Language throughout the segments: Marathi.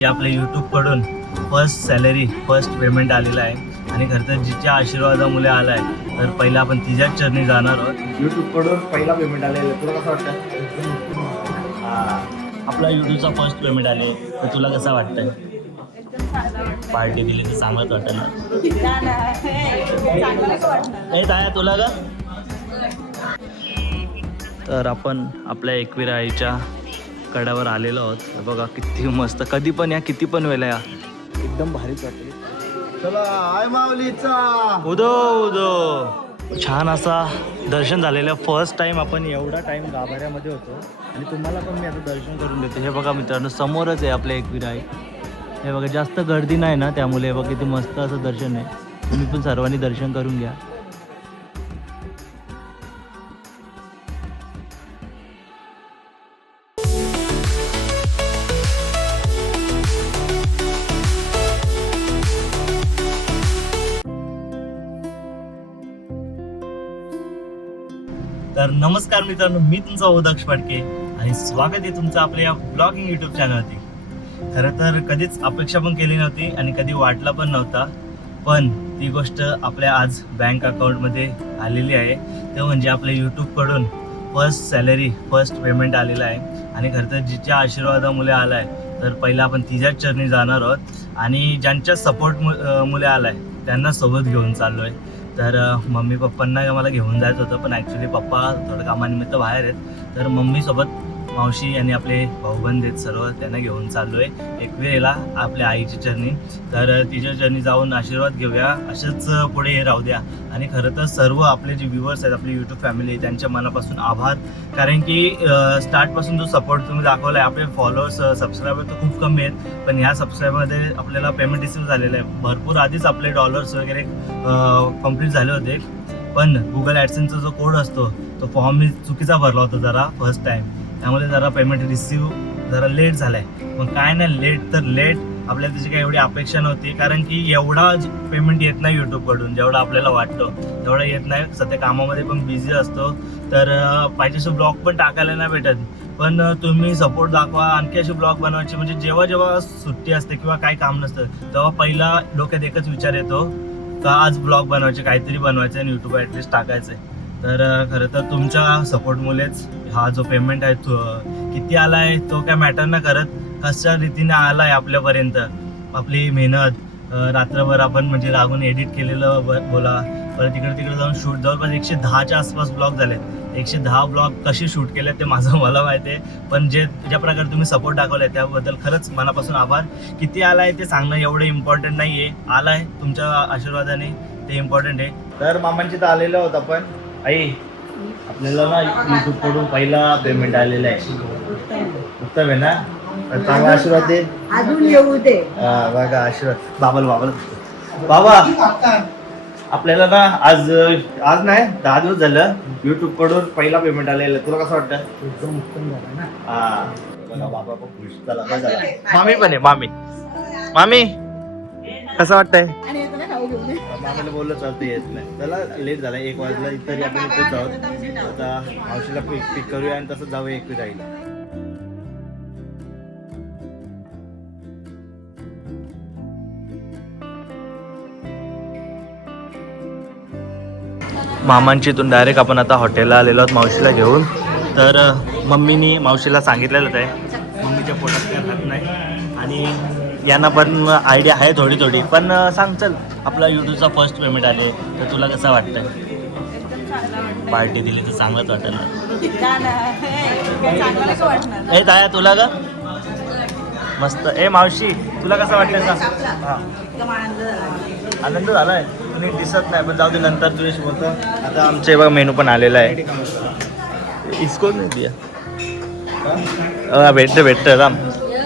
आपल्या यूट्यूबकडून फर्स्ट सॅलरी फर्स्ट पेमेंट आलेला आहे आणि खरं तर जिच्या आशीर्वादामुळे आला आहे तर पहिला आपण तिच्याच चरणी जाणार आहोत. यूट्यूबकडून पहिला पेमेंट आलेला आहे. तुला कसं वाटतं? आपला यूट्यूबचा फर्स्ट पेमेंट आले तर तुला कसं वाटतंय? पार्टी दिली तर चांगलंच वाटतं ना? हे ताया तुला का? तर आपण आपल्या एकविरा आईच्या कड्यावर आलेलो आहोत. बघा किती मस्त, कधी पण या, किती पण वेळेला या, एकदम भारीच वाटते. चला आय माऊलीचा उदो उदो छान असा दर्शन झालेलं. फर्स्ट टाइम आपण एवढा टाइम गाभाऱ्यामध्ये होतो आणि तुम्हाला पण मी आता दर्शन करून देतो. हे बघा मित्रांनो, समोरच आहे आपल्या एकविरा आई. हे बघा जास्त गर्दी नाही ना, त्यामुळे हे बघा किती मस्त असं दर्शन आहे. तुम्ही पण सर्वांनी दर्शन करून घ्या. तर नमस्कार मित्रांनो, मी तुमचा उदक्ष फडके आणि स्वागत आहे तुमचं आपल्या या ब्लॉगिंग यूट्यूब चॅनलवरती. खरं तर कधीच अपेक्षा पण केली नव्हती आणि कधी वाटला पण नव्हता, पण ती गोष्ट आपल्या आज बँक अकाउंटमध्ये आलेली आहे. ते म्हणजे आपल्या यूट्यूबकडून फर्स्ट सॅलरी फर्स्ट पेमेंट आलेला आहे आणि खरं तर जिच्या आशीर्वादामुळे आला आहे तर पहिला आपण तिच्याच चरणी जाणार आहोत आणि ज्यांच्या सपोर्ट मुळे आला आहे त्यांना सोबत घेऊन चाललो आहे. तर मम्मी पप्पांना मला घेऊन जायचं होतं, पण ॲक्च्युली पप्पा थोडं कामानिमित्त बाहेर आहेत. तर मम्मीसोबत मावशी आणि आपले भाऊबंद आहेत सर्व, त्यांना घेऊन चाललो आहे एकविरेला आपल्या आईची चरणी. तर तिच्या चरणी जाऊन आशीर्वाद घेऊया, असंच पुढे हे राहू द्या. आणि खरं तर सर्व आपले जे व्ह्युअर्स आहेत, आपली यूट्यूब फॅमिली, त्यांच्या मनापासून आभार. कारण की स्टार्टपासून जो सपोर्ट तुम्ही दाखवला आहे, आपले फॉलोअर्स सबस्क्रायबर तर खूप कमी आहेत, पण ह्या सबस्क्रायबरमध्ये आपल्याला पेमेंट रिसीव्ह झालेलं आहे. भरपूर आधीच आपले डॉलर्स वगैरे कंप्लीट झाले होते, पण गुगल ॲडसेन्सचा जो कोड असतो तो फॉर्म मी चुकीचा भरला होता जरा फर्स्ट टाईम, त्यामुळे जरा पेमेंट रिसीव्ह जरा लेट झाला आहे. मग काय नाही, लेट तर लेट, आपल्याला त्याची काही एवढी अपेक्षा नव्हती, कारण की एवढा पेमेंट येत नाही यूट्यूबकडून जेवढा आपल्याला वाटतो तेवढा येत नाही. सध्या कामामध्ये पण बिझी असतो, तर पाहिजे असे ब्लॉग पण टाकायला नाही भेटत. पण तुम्ही सपोर्ट दाखवा, आणखी असे ब्लॉग बनवायचे. म्हणजे जेव्हा जेव्हा सुट्टी असते किंवा काही काम नसतं तेव्हा पहिला डोक्यात एकच विचार येतो का आज ब्लॉग बनवायचे, काहीतरी बनवायचं आणि यूट्यूब ॲटलिस्ट टाकायचं आहे. तर खरं तर तुमच्या सपोर्टमुळेच हा जो पेमेंट आहे तो किती आला आहे तो काय मॅटर न करत, कशा रीतीने आला आहे आपल्यापर्यंत. आपली मेहनत, रात्रभर आपण म्हणजे लागून एडिट केलेलं बोला, परत तिकडे तिकडे जाऊन शूट, जवळपास 110च्या आसपास ब्लॉग झाले. 110 ब्लॉग कसे शूट केले ते माझं मला माहिती आहे, पण ज्या प्रकारे तुम्ही सपोर्ट दाखवला आहे त्याबद्दल खरंच मनापासून आभार. किती आला आहे ते सांगणं एवढं इम्पॉर्टंट नाही आहे, आला आहे तुमच्या आशीर्वादाने, ते इम्पॉर्टंट आहे. तर मामांची तर आलेलं होतं, पण आई आपल्याला ना यूट्यूबकडून पहिला पेमेंट आलेला आहे. उत्तम आहे ना? चांगला आशीर्वाद दे, अजून येऊ दे. बघा आशीर्वाद. बाबा आपल्याला ना आज नाही 10 दिवस झालं यूट्यूब कडून पहिला पेमेंट आलेला. तुला कसं वाटतं? एकदम उत्तम झाला ना. हा बघा, बाबा पण खुश. चला काय झाला, मामी पण आहे. मामी कसं वाटतंय? मामीला बोललं चालतं, येत नाही. त्याला लेट झाला, 1 वाजला, तरी आपण इथेच आहोत. आता मावशीला पिक करूया आणि तसंच जाऊया एकवीर आईला. मामांची इथून डायरेक्ट आपण आता हॉटेलला आलेलो आहोत मावशीला घेऊन. तर मम्मीनी मावशीला सांगितलेलंच आहे, मम्मीच्या पोटात काय खात नाही आणि यांना पण आयडिया आहे थोडी, पण सांग चल, आपला यूट्यूबचा फर्स्ट पेमेंट आले तर तुला कसं वाटतंय? पार्टी दिली तर चांगलंच वाटेल ना? ए ताया तुला का? मस्त. ए मावशी तुला कसं वाटतंय सांग? हां, आनंद झाला आहे, तुम्ही दिसत नाही, पण जाऊ दे, नंतर तुझ्याशी बोलतो. आता आमचे बघा मेनू पण आलेला आहे. इसको नाही दिया, भेटतं राम.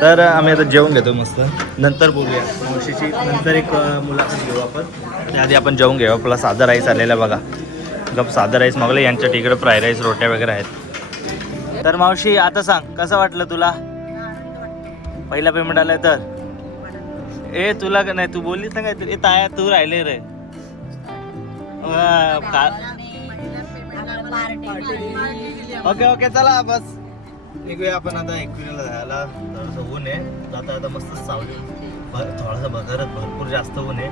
तर आम्ही आता जेवून घेतो मस्त, नंतर बोलूया. मावशीची नंतर एक मुलाखत घेऊ आपण, त्याआधी आपण जेवून घेऊ. आपला साधा राईस आलेला बघा, गप साधा राईस मागले. यांच्या तिकडे फ्राय राईस, रोट्या वगैरे आहेत. तर मावशी आता सांग, कसं वाटलं तुला पहिला पेमेंट आलाय तर? ए तुला का नाही, तू बोललीस ना काय? ए ताया तू राहिले रे. ओके चला बस. निघूया आपण आता एकविरेला जायला. थोडंसं ऊन आहे, जाता आता मस्त सावली थोडासा बघारत भरपूर जास्त ऊन आहे.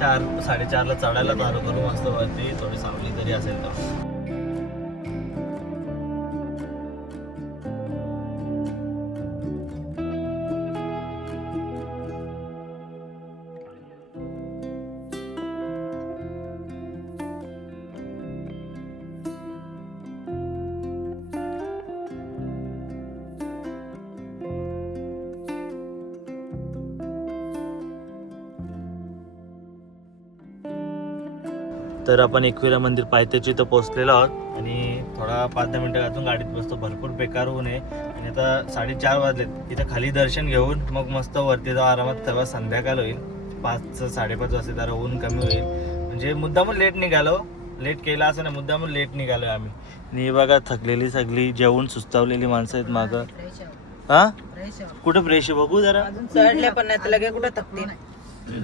4-4:30ला चढायला चालू करू मस्त वरती, थोडी सावली तरी असेल तर. तर आपण एकविरा मंदिर पायथ्याची इथं पोहोचलेलो आहोत आणि थोडा 5-10 मिनिटातून गाडीत बसतो. भरपूर बेकार ऊन आहे आणि आता 4:30 वाजलेत. इथं खाली दर्शन घेऊन मग मस्त वरती जाऊ आरामात. तेव्हा संध्याकाळ होईल, 5-5:30 वाजता जरा ऊन कमी होईल. म्हणजे मुद्दामून लेट निघालो, लेट केला असं नाही, मुद्दामून लेट निघालो आम्ही. आणि बघा थकलेली सगळी जेवून सुस्तावलेली माणसं आहेत मागं. हा कुठं फ्रेश आहे बघू जरा. चढले पण नाही लगे कुठं थकते.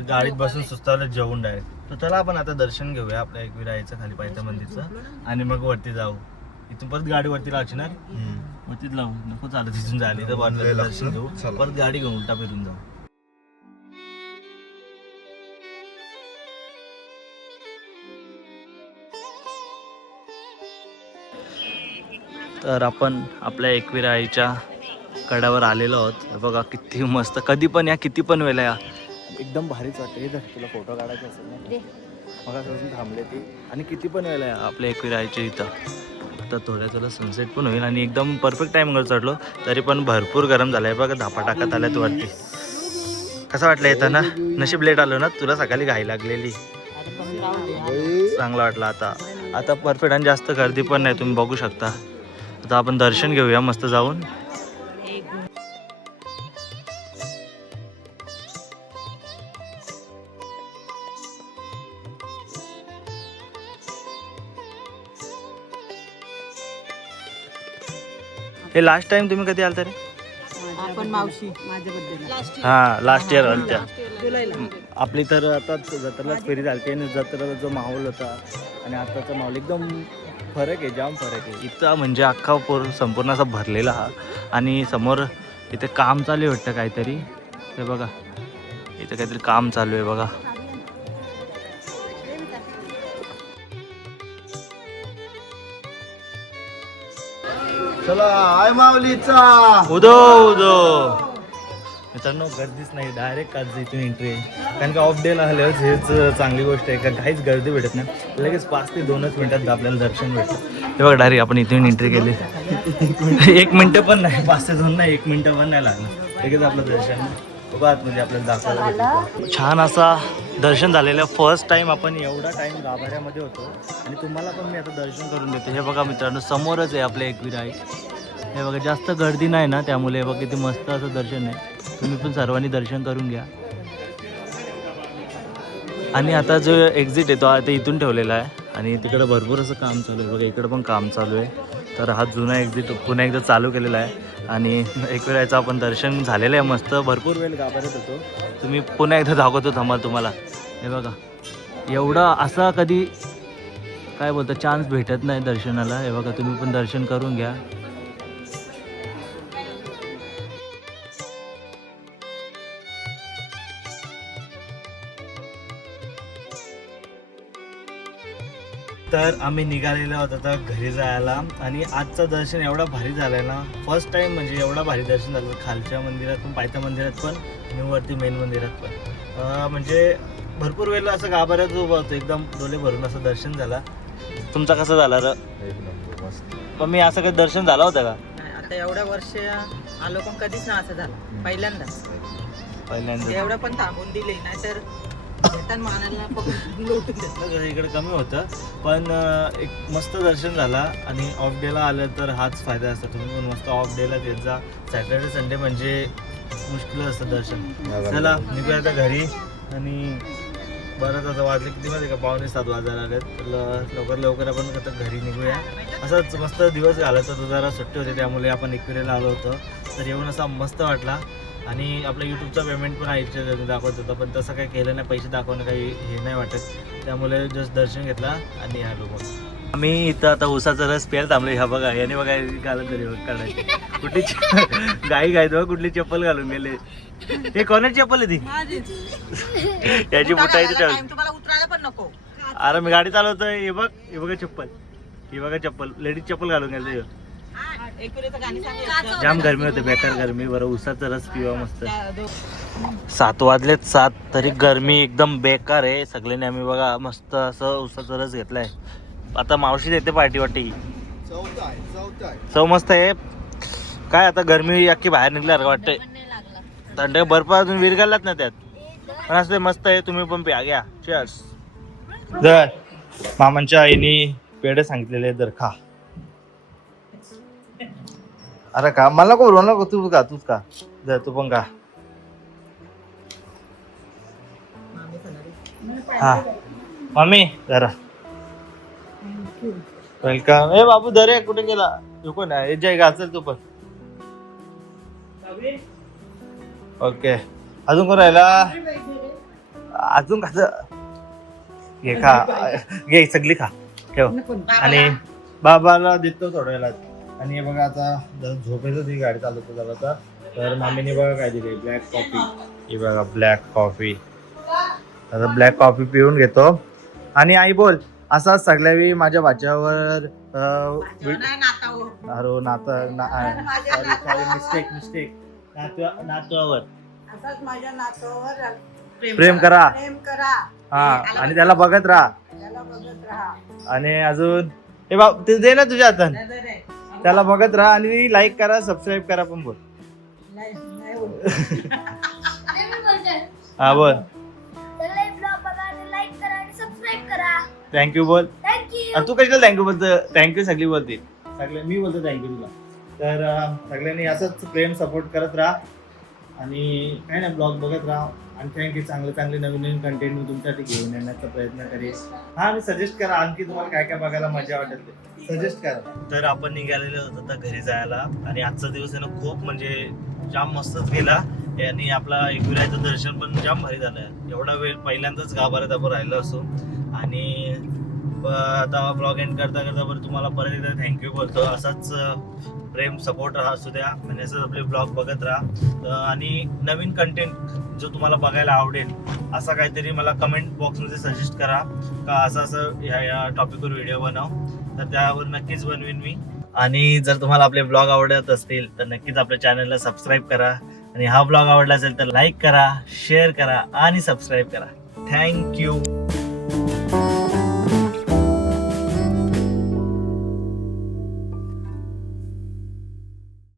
गाडीत बसून सुस्तावलं जेवून डायरेक्ट. तर चला आपण आता दर्शन घेऊया आपल्या एकविरा यायचं खाली पायथ्या मंदिरचं आणि मग वरती जाऊ. इथून परत गाडी वरती लावची ना, वरतीच लावू नको, चालत तिथून झाली तर वरती दर्शन घेऊ, परत गाडी घेऊन उलटा फिरून जाऊ. तर आपण आपल्या एकविरा आईच्या कड्यावर आलेलो आहोत. हे बघा किती मस्त, कधी पण या, किती पण वेळेला या, एकदम भारीच वाटते. जर तुला फोटो काढायचा असेल ना, मग अजून थांबले ती. आणि किती पण वेळेला या आपल्या एकविरा आईच्या इथं. आता थोड्या थोडं सनसेट पण होईल आणि एकदम परफेक्ट टाईमवर चढलो तरी पण भरपूर गरम झालं आहे. बघा धापा टाकत आल्यात वरती. कसं वाटलं येताना? नशीब लेट आलो ना, तुला सकाळी घाई लागलेली. चांगलं वाटलं आता. आता परफेक्ट आणि जास्त गर्दी पण नाही, तुम्ही बघू शकता. आता आपण दर्शन घेऊया मस्त जाऊन. हे लास्ट टाइम तुम्ही कधी आलता रे? आपण मावशी माझ्याबद्दल हा लास्ट इयर आलत्या. जुलैला. आपली तर आता जत्रेलाच फेरी झालती आणि जत्रेला जो माहोल होता आणि आताचा माहोल एकदम फरक आहे, जाम फरक आहे. इथं म्हणजे अख्खा संपूर्ण असा भरलेला हा. आणि समोर इथे काम चालू आहे वाटतं काहीतरी. हे बघा इथं काहीतरी काम चालू आहे बघा. चला आय माऊलीचा. उदो उदो मित्रांनो, गर्दीच नाही, डायरेक्ट काच इथून एंट्री आहे. कारण का ऑफ डेला आल्यावर हेच चांगली गोष्ट आहे, कारण काहीच गर्दी भेटत नाही. लगेच 5 ते 2 मिनिटात आपल्याला दर्शन भेटतं. हे बघा डायरेक्ट आपण इथून एंट्री केली. 1 मिनटं पण नाही, 5 ते 2 नाही, 1 मिनटं पण नाही लागलं, लगेच आपलं दर्शन म्हणजे आपल्याला दाखवायला भेटतं. छान असा दर्शन झालेलं. फर्स्ट टाइम आपण एवढा टाइम गाभाऱ्यामध्ये होतो आणि तुम्हाला पण मी आता दर्शन करून देतो. हे बघा मित्रांनो, समोरच आहे आपल्या एकविरा आई. हे बघा जास्त गर्दी नाही ना, त्यामुळे बघा किती मस्त असं दर्शन आहे. तुम्ही पण सर्वांनी दर्शन करून घ्या. आणि आता जो एक्झिट आहे तो आता इथून ठेवलेला आहे आणि तिकडे भरपूर असं काम चालू आहे. बघा इकडं पण काम चालू आहे. तर हा जुना एक्झिट पुन्हा एकदा चालू केलेला आहे आणि एकविरा याचं आपण दर्शन झालेलं आहे मस्त. भरपूर वेळ गाभाऱ्यात होतो. तुम्ही पुन्हा एकदा दाखवतो थांबा तुम्हाला. हे बघा एवढा असा कधी काय बोलतं चान्स भेटत नाही दर्शनाला. हे बघा तुम्ही पण दर्शन करून घ्या. तर आम्ही निघालेलो आहोत आता घरी जायला आणि आजचं दर्शन एवढा भारी झालं ना. फर्स्ट टाइम म्हणजे एवढा भारी दर्शन झालं खालच्या मंदिरात पण, पायथ्या मंदिरात पण आणि वरती मेन मंदिरात पण. म्हणजे भरपूर वेळेला असं गाभाऱ्यात उभं होतं, एकदम डोले भरून असं दर्शन झाला. तुमचा कसं झाला र? पण मी असं काही दर्शन झालं होतं का? आता एवढ्या वर्ष आलो पण कधीच ना असं झालं, पहिल्यांदाच. एवढं पण थांबून दिले नाही तर इकडे कमी होतं. पण एक मस्त दर्शन झाला आणि ऑफ डेला आलं तर हाच फायदा असतो. तुम्ही पण मस्त ऑफ डेला देत जा. सॅटर्डे संडे म्हणजे मुश्किल असतं दर्शन. चला निघूया आता घरी. आणि बरंच आता वाजले किती माहिती का, 6:45 वाजायला आलेत. तर लवकर आपण आता घरी निघूया. असाच मस्त दिवस घालायचा तो, जरा सुट्टी होते त्यामुळे आपण एकविरेला आलो होतो. तर येऊन असा मस्त वाटला. आणि आपलं यूट्यूबचा पेमेंट पण आईच्या दाखवत होतं, पण तसं काही केलं नाही. पैसे दाखवणं काही हे नाही वाटत, त्यामुळे जस्ट दर्शन घेतला आणि आलो. मग आम्ही इथं आता उसाचा रस प्यायला थांबलो. ह्या बघा याने बघा घालत तरी काढायची कुठली गाई गाय बघा कुठली चप्पल घालून गेले. हे कोणाची चप्पल आहे ती? याची बुटायची ठेव. तुम्हाला उतरायला पण नको. अरे मी गाडी चालवतोय. हे बघ हे बघा चप्पल. ही बघा चप्पल लेडीज चप्पल घालून गेले. एकुलतीचं गाणी सांगितलं. जाम गरमी होते बेकार गरमी. बरं उसाचा रस पिवा मस्त. 7 वाजलेत 7 तरी गरमी एकदम बेकार आहे. सगळ्यांनी आम्ही बघा मस्त असं उसाचा रस घेतलाय. आता मावशी देते पार्टी वाटी. चव मस्त आहे. काय आता गरमी अख्खी बाहेर निघल्यावर वाटतंय. थंड बर्फ अजून विरघळलाच ना त्यात. पण असं मस्त आहे. तुम्ही पण प्या घ्या. चीअर्स. जर मामांच्या आईने पेढे सांगितलेले तर खा. अरे का मला नको बोलू नको. तूच का जर तू पण का. हा मम्मी जरा वेलकम. ए बाबू दरे कुठे गेला? तू पण आहे जय का चल तू पण. ओके अजून कोण राहिला? अजून का घे खा घे सगळी खा ठेव. आणि बाबाला देतो थोड्या वेळात. आणि हे बघा आता जरा झोपेचं ती गाडी चालवतो जरा आता. तर मामीने बघा काय दिली ब्लॅक कॉफी. ही बघा ब्लॅक कॉफी. आता ब्लॅक कॉफी पिऊन घेतो. आणि आई बोल असा सगळ्या वेळी माझ्या भाच्यावर अरे मिस्टेक नातवावर माझ्या नातवावर प्रेम करा. हा आणि आणि त्याला बघत राहा. आणि अजून हे बाब ते दे ना तुझ्या हातात. त्याला बघत राहा आणि लाईक करा सबस्क्राईब करा पण बोल. हा बोल थँक्यू बोल. तू कशाला थँक्यू बोलतो? थँक्यू सगळी बोलते. सगळे मी बोलतो थँक्यू तुला. तर सगळ्यांनी असंच प्रेम सपोर्ट करत राहा. आणि काय ना ब्लॉग बघत राहा. आणखी आणखी चांगले नवीन कंटेंट मी तुमच्यासाठी घेऊन येण्याचा प्रयत्न करेन. हा आणि सजेस्ट करा आणखी तुम्हाला काय काय बघायला मजा वाटेल ते सजेस्ट करा. तर आपण निघालेलो होतो आता घरी जायला. आणि आजचा दिवस आहे ना खूप म्हणजे जाम मस्तच गेला. आणि आपला एकविरायचं दर्शन पण जाम भारी झालं. एवढा वेळ पहिल्यांदाच गाभाऱ्यात आपण राहिलो असो. आणि आता ब्लॉग एंड करता बरं तुम्हाला परत एकदा थँक्यू बोलतो. असाच प्रेम सपोर्ट असू द्या. म्हणजे असंच आपले ब्लॉग बघत राहा. आणि नवीन कंटेंट जो तुम्हाला बघायला आवडेल असा काहीतरी मला कमेंट बॉक्समध्ये सजेस्ट करा का असं या टॉपिकवर व्हिडिओ बनव. तर त्यावर नक्कीच बनवीन मी. आणि जर तुम्हाला आपले ब्लॉग आवडत असतील तर नक्कीच आपल्या चॅनलला सबस्क्राईब करा. आणि हा ब्लॉग आवडला असेल तर लाईक करा, शेअर करा आणि सबस्क्राईब करा. थँक्यू.